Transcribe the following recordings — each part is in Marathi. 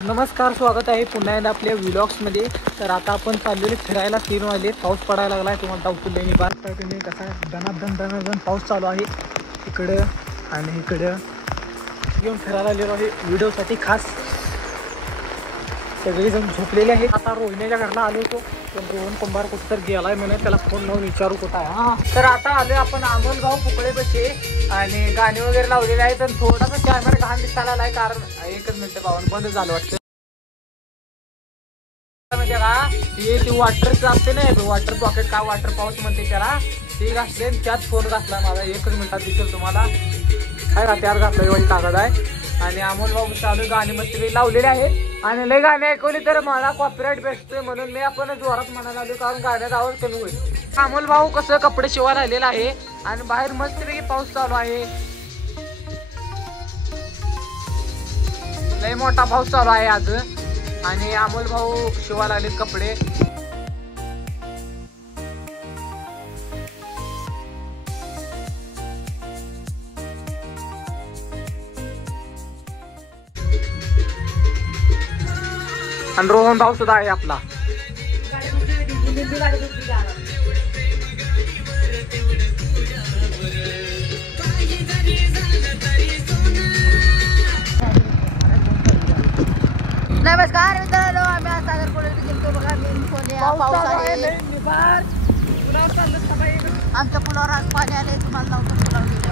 नमस्कार, स्वागत आहे पुन्हा एकदा आपल्या व्लॉग्समध्ये. तर आता आपण चाललेले फिरायला 3 वाजले. पाऊस पडायला लागला आहे. तुम्हाला दाखवतो मी बार तुम्ही कसा दनादन पाऊस चालू आहे इकडं आणि इकडं. घेऊन फिरायला आलेलो आहे व्हिडिओसाठी खास. सगळेजण झोपलेले आहेत. आता रोहिणीच्या घरला आलो होतो, पण रोहन कुंभार कुठं तर गेलाय म्हणे. त्याला फोन लावून विचारू कुठं आहे. हां, तर आता आलो आपण अमोलगाव पुकळे बसे आणि गाणी वगैरे लावलेले आहेत. पण थोडासा कॅमेरा घाण दिसायला आलाय, कारण 1 मिनिट पाहून बंद झालं वाटतं. म्हणजे का ते वॉटरचं असते ना, वॉटर पॉकेट का वॉटर पाऊस म्हणते त्याला, ते घातले त्यात फोन घातला माझा. 1 मिनिटात दिसेल तुम्हाला. काय का त्यावर घातला एवढी ताकद आहे. आणि अमोल बाबू चालू गाणी मस्त लावलेले आहेत आणि लय गाणी ऐकवली तर मला कॉपीराईट भेटतोय, म्हणून मी आपण जोरात म्हणायला आलो, कारण गाण्याचा आवाज कमी होईल. अमोल भाऊ कसं कपडे शिवायला आलेला आहे आणि बाहेर मस्तपैकी पाऊस चालू आहे. लय मोठा पाऊस चालू आहे आज आणि अमोल भाऊ शिवायला आले कपडे. आणि रोहन भाऊ सुद्धा आहे आपला. नमस्कार मित्रांनो, आम्ही आज सागर कॉलेजला गेलतो बघा. पाऊस आहे, आमच्या पुलावर आज पाणी आले. तुम्हाला नव्हतं पुलावर गेलं.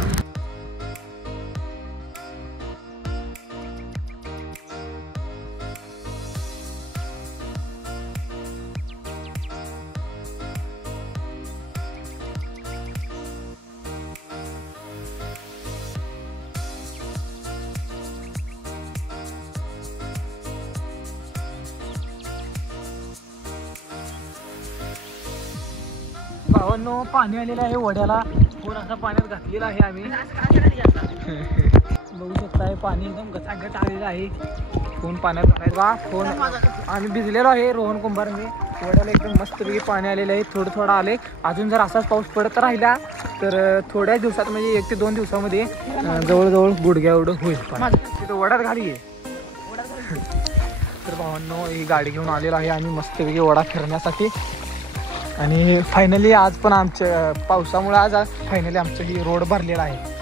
भावांनो, पाणी आलेलं आहे वड्याला. फोन असा पाण्यात घातलेला आहे आम्ही. बघू शकताय पाणी एकदम गचागच आलेलं आहे. फोन पाण्यात घालायचा. फोन आम्ही भिजलेलो आहे. रोहन कुंभार मी वड्याला एकदम मस्तपैकी पाणी आलेलं आहे. थोडं आले. अजून जर असाच पाऊस पडत राहिला तर थोड्याच दिवसात म्हणजे 1 ते 2 दिवसामध्ये जवळजवळ गुडघ्या एवढं होईल. तिथं वड्यात गाडी आहे. तर भावांनो, ही गाडी घेऊन आलेला आहे आम्ही मस्तपैकी वडा फिरण्यासाठी. आणि फायनली आज पण आमच्या पावसामुळे आज फायनली आमचं ही रोड भरलेला आहे.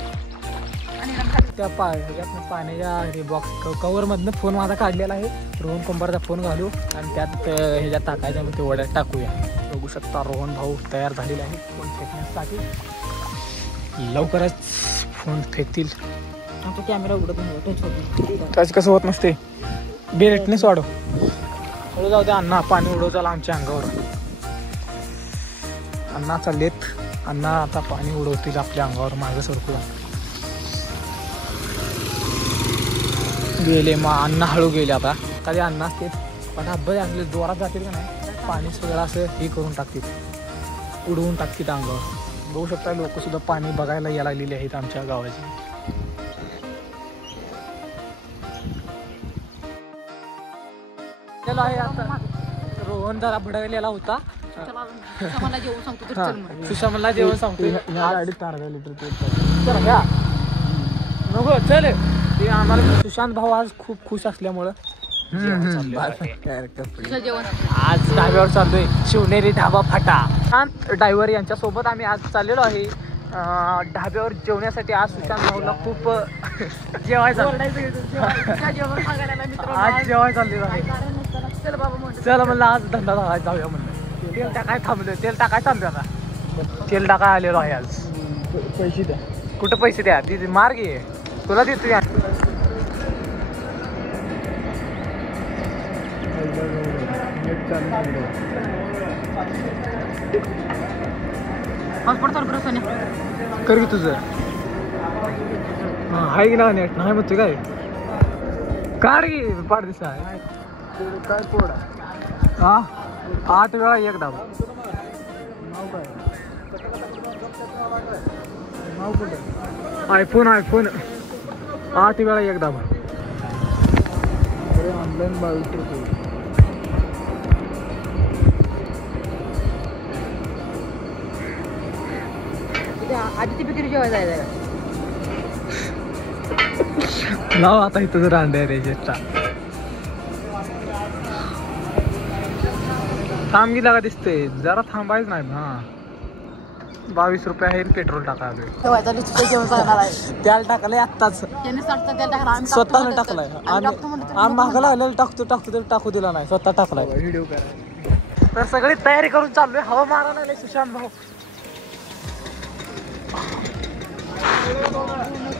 त्या ह्याच्यातनं पाण्याच्या बॉक्स कवरमधनं फोन माझा काढलेला आहे. रोहन कुंभारचा फोन घालू आणि त्यात ह्याच्यात टाकायचा, मग ते वड्यात टाकूया. बघू शकता रोहन भाऊ तयार झालेला आहे फोन फेकण्यासाठी. लवकरच फोन फेकतील. आता कॅमेरा उडत नाही, त्याच कसं होत नसते. ब्राईटनेस वाढव. उडव जाऊ द्या अण्णा, पाणी उडव चाल आमच्या अंगावर. अण्णा चाललेत. अण्णा आता पाणी उडवतील आपल्या अंगावर. मागं सरकूया गेले. मग अण्णा हळू गेले. आता कधी अण्णा असते पण अब्बा असले जोरात जातील का नाही, पाणी सगळं असं हे करून टाकतील, उडवून टाकतील अंगावर. बघू शकता लोक सुद्धा पाणी बघायला यायला लागलेले आहेत आमच्या गावाची. आहे आता रोहन जरा भडकलेला होता. सुशामला जेवण सांगतो. नको चल. ते आम्हाला सुशांत भाऊ आज खूप खुश असल्यामुळं आज ढाब्यावर चाललोय. शिवनेरी ढाबा फाटा. शांत ड्रायव्हर यांच्यासोबत आम्ही आज चाललेलो आहे ढाब्यावर जेवण्यासाठी. आज सुशांत भाऊला खूप जेवायचं आज जेवाय चाललेलो आहे. चला म्हणलं आज धंदा धावायचा जाऊया म्हणलं. तेल टाकाय थांबलं. तेल टाकाय थांबलं. आता तेल टाकाय आलेलो आहे आज. पैसे द्या. कुठं पैसे द्या? तिथे मार्ग आहे, तुला देतो. कर की तुझं. हाय की नाही नेट नाही म्हणतो काय. काढ की पाठ दिसा काय पोड. हा 8 वेळा 1 डाब. आयफोन 8 वेळा 1 डाब. ऑनलाईन 22 रुपये. आदित्य पिक्चर जेवायला जायचं. लाव आता इथं जर अंडे रे जेटा थांब गेला का दिसते जरा थांबायच नाही हा 22 रुपये आहे पेट्रोल टाकायला त्याला टाकलंय आत्ताच स्वतःला टाकलाय आम्ही मागायला आलेलं टाकतो टाकू दिला नाही स्वतः टाकलाय व्हिडिओ करायला तर सगळी तयारी करून चाललोय हवा मारायला लागले सुशांत भाऊ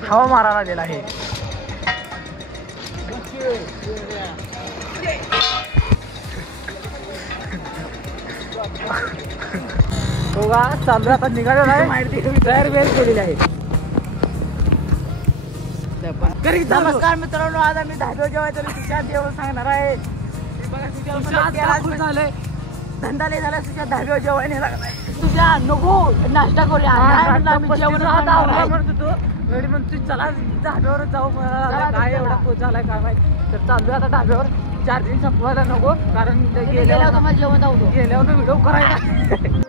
हवा मारायला आलेला आहे हो का चालू आता निघालेला आहे तयार वेळ केलेली आहे नमस्कार मित्रांनो आज आम्ही धाब्यावर जेवायचं सुशांत जेवण सांगणार आहे झालंय धंदा लय झाला सुशांत धाब्यावर जेवण नेला तुझ्या नको नाश्ता करूया वेळी म्हणतो चला ढाब्यावर जाऊ काय एवढा पोच झालाय काय माहिती तर चालू आता ढाब्यावर चार्जिंग संपवायला नको कारण गेल्यावर जेवण जाऊ गेल्यावर व्हिडिओ करायला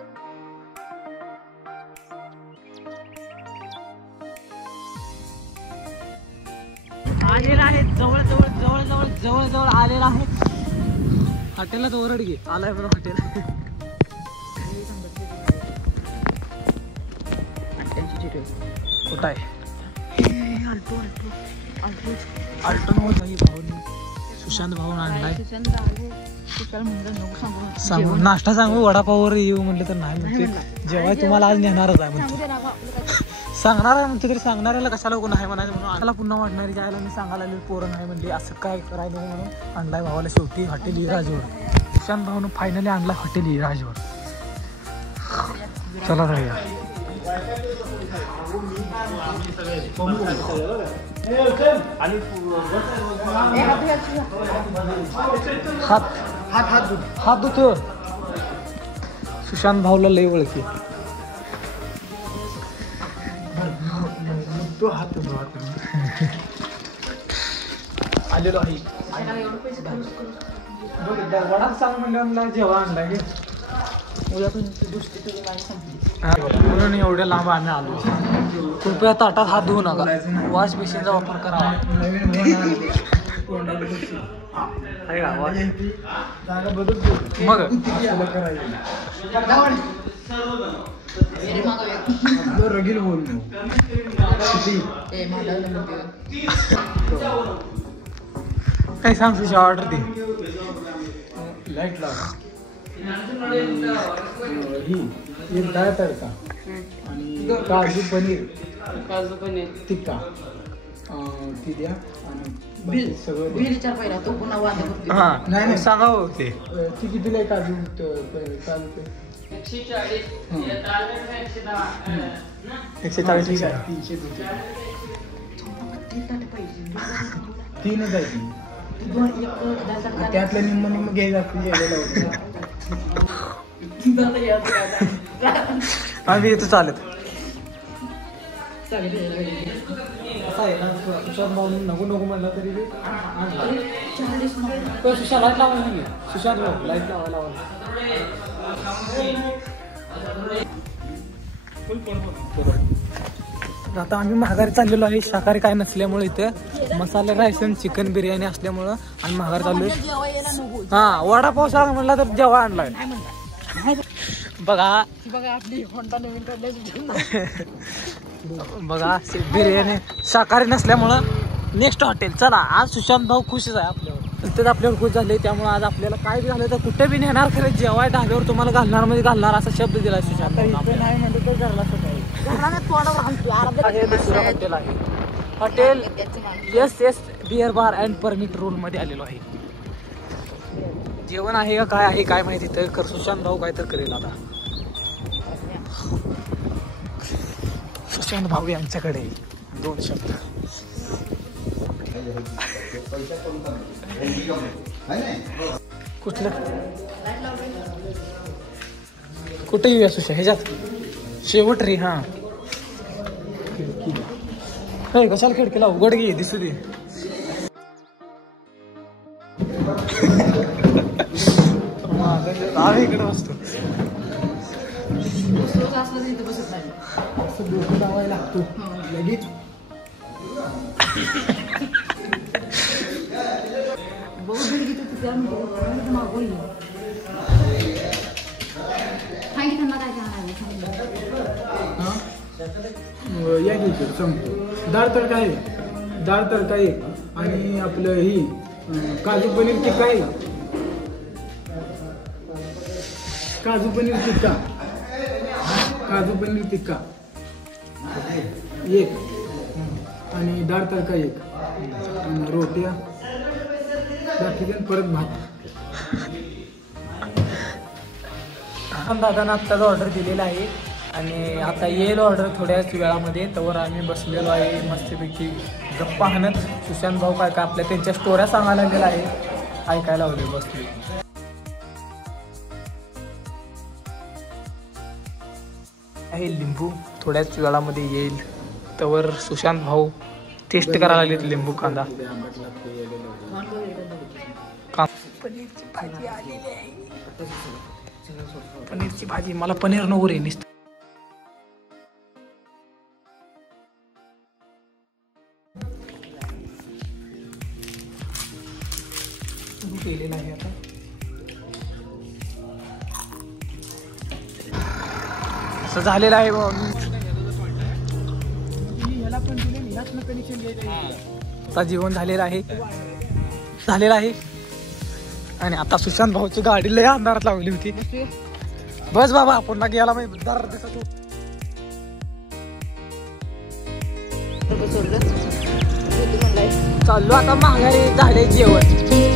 आलेला आहे जवळ आलेला आहे हॉटेललाच ओरड घे आलाय बरं हॉटेल कुठं आहे सुशांत भाऊन आणलाय सांगू नाश्ता सांगू वडापाववर येऊ म्हणलं तर नाही म्हणते जेव्हा तुम्हाला आज नेणारच आहे म्हणतो सांगणार आहे म्हणतो तरी सांगणाऱ्याला कशाला कोण आहे म्हणायचं म्हणून आम्हाला पुन्हा वाटणारी जायला मी सांगायला पोरं नाही म्हणली असं काय करायला नको म्हणून आणलाय भावाला शेवटी हॉटेल इराजवर सुशांत भाऊन फायनली आणलाय हॉटेल इराजवर चला जाऊया हात धुतो सुशांत भाऊला लय ओळखी आलेलो आहे वडा सांग म्हणलं जेव्हा आणलाय म्हणून एवढ्या लांब आम्ही आलो कृपया ताटात हात धुवू नका वॉश बेसिनचा वापर करावा मग रगील बोल काय सांग तुझी ऑर्डर दे लाईट लाव ही डाळ तडका आणि काजू पनीर टिक्का ती द्या आणि सगळं नाही सांगा ते ती कितीला आहे काजू काजू 140 तीनच आहे त्यातलं निम्म घ्यायचं आम्ही येतो चालत नको नको म्हणलं तरी सुशांत लाईट लावायला सुशांत लाईट लावायला आता आम्ही महागारी चाललेलो आहे शाकाहारी काय नसल्यामुळे इथं मसाले राईस आणि चिकन बिर्याणी असल्यामुळं आम्ही महागारी चाललोय हा वडापाव सांग म्हणला तर जेव्हा आणलाय बघा आपली होंडा नवीन काढल्याची बघा बिर्याणी शाकाहारी नसल्यामुळं नेक्स्ट हॉटेल चला आज सुशांत भाऊ खुशच आहे आपल्यावर तेच आपल्यावर खुश झाले त्यामुळे आज आपल्याला काय झालं तर कुठे बी नेणार खरं जेव्हा ढाब्यावर तुम्हाला घालणार मध्ये घालणार असा शब्द दिला सुशांत नाही म्हणजे तर घरला दुसरं हॉटेल आहे हॉटेल एस बिअर बार अँड परमिट रोल मध्ये आलेलो आहे जेवण आहे का काय आहे काय माहिती तर कर सुशांत भाऊ काय तर करेल आता सुशांत भाऊ यांच्याकडे 2 शब्द कुठलं कुठे येऊया सुशा ह्याच्यात शेवट रे हा कशाला खिडकीला उघड घे दिसू दे आम्ही इकडे बसतो डोकं लावायला लागतो लगेच सांगा की त्यांना काय काय या घ्यायचं सांगतो. डाळ तडका आहे, डाळ तडका आहे आणि आपलं ही काजू पनीर टिक्का आहे, काजू पनीर टिक्का, काजू पनीर टिक्का एक आणि डाळ तडका एक आणि रोट्या बाकी परत भात. दादानं आत्ताच ऑर्डर दिलेला आहे आणि आता येईल ऑर्डर थोड्याच वेळामध्ये. तर आम्ही बसलेलो आहे मस्तपैकी गप्पा हाणत. सुशांत भाऊ काय काय आपल्या त्यांच्या स्टोऱ्या सांगायला लागलेला आहे, ऐकायला लावले बसले. आहे लिंबू थोड्याच वेळामध्ये येईल. तर सुशांत भाऊ टेस्ट करायला लागलेत लिंबू कांदा. पनीरची भाजी आलेली आहे, पनीरची भाजी. मला पनीर नको रे नुसतं. केलेलं आहे आता. असं झालेलं आहे आता जेवण झालेलं आहे आणि आता सुशांत भाऊची गाडी लय अंधारात लावली होती. बस बाबा आपण ना गेला माहिती दर दिसत चाललो आता माघारी. झाले जेवण.